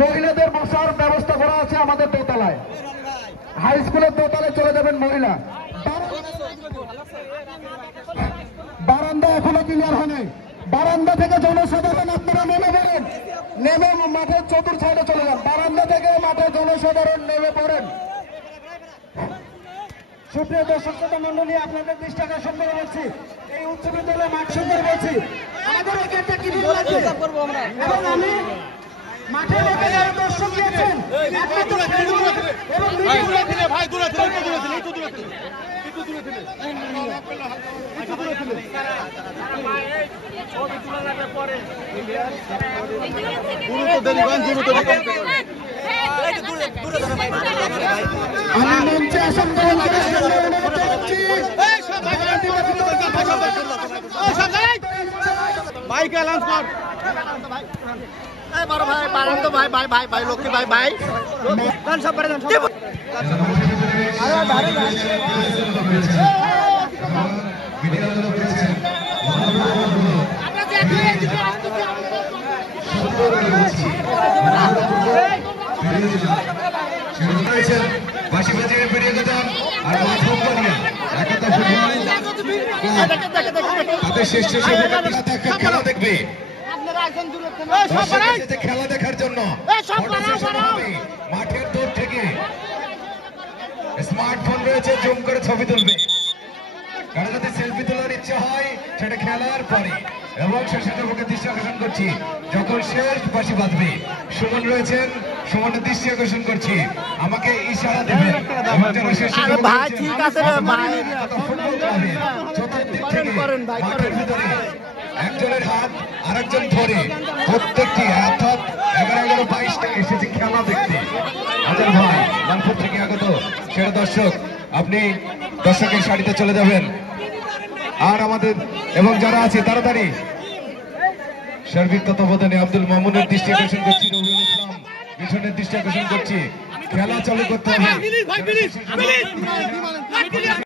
মহিলাদের বসার ব্যবস্থা করা আছে আমাদের দোতলায়, হাই স্কুলের দোতলায় চলে যাবেন মহিলা। বারান্দা এখনো ক্লিয়ার হয়নি, বারান্দা থেকে জনসাধারণ আপনারা নেমে পড়েন, নেমে মাঠের চতুর্থ সাইডে চলে যান, বারান্দা থেকে মাঠে জনসাধারণ নেমে পড়েন। সুপ্রিয় দর্শক শ্রোতা মন্ডলী, আপনাদের দৃষ্টি আকর্ষণ করে বলছি, এই উচ্চ বিদ্যালয় মাঠ সুন্দর বলছি, আমাদের এই গেটটা কি আছে এবং আমি মাঠে রেখে যারা দর্শক দিয়েছেন আমি মঞ্চে আসন গ্রহণ করে ভাইকে অ্যালাউন্স কর। বড় ভাই বারান্ত ভাই ভাই ভাই ভাই লক্ষ্মী ভাই ভাই গান সব করে গান সব খেলা দেখবে, খেলা দেখার জন্য মাঠের দূর থেকে স্মার্টফোন রয়েছে, জুম করে ছবি তুলবে। কারো যদি সেলফি তোলার ইচ্ছা হয় সেটা খেলার পরে, এবং শেষের পক্ষে দৃষ্টি আকর্ষণ করছি যখন শেষ বাঁশি বাজবে, সুমন রয়েছেন, সুমনের দৃষ্টি আকর্ষণ করছি, আমাকে ইশারা দেবেন। চতুর্দিক থেকে মাঠের ভিতরে একজনের হাত আরেকজন ধরে প্রত্যেকটি অর্থাৎ 11-11-22টা এসেছে খেলা দেখতে। হাজার ভাই লালপুর থেকে আগত সেরা দর্শক, আপনি দর্শকের সারিতে চলে যাবেন। আর আমাদের এবং যারা আছে তাড়াতাড়ি সার্বিক তত্ত্বাবধানে আব্দুল মামুনের দৃষ্টি আকর্ষণ করছি, রবিউল ইসলাম মিঠুনের দৃষ্টি আকর্ষণ করছি, খেলা চালু করতে হবে।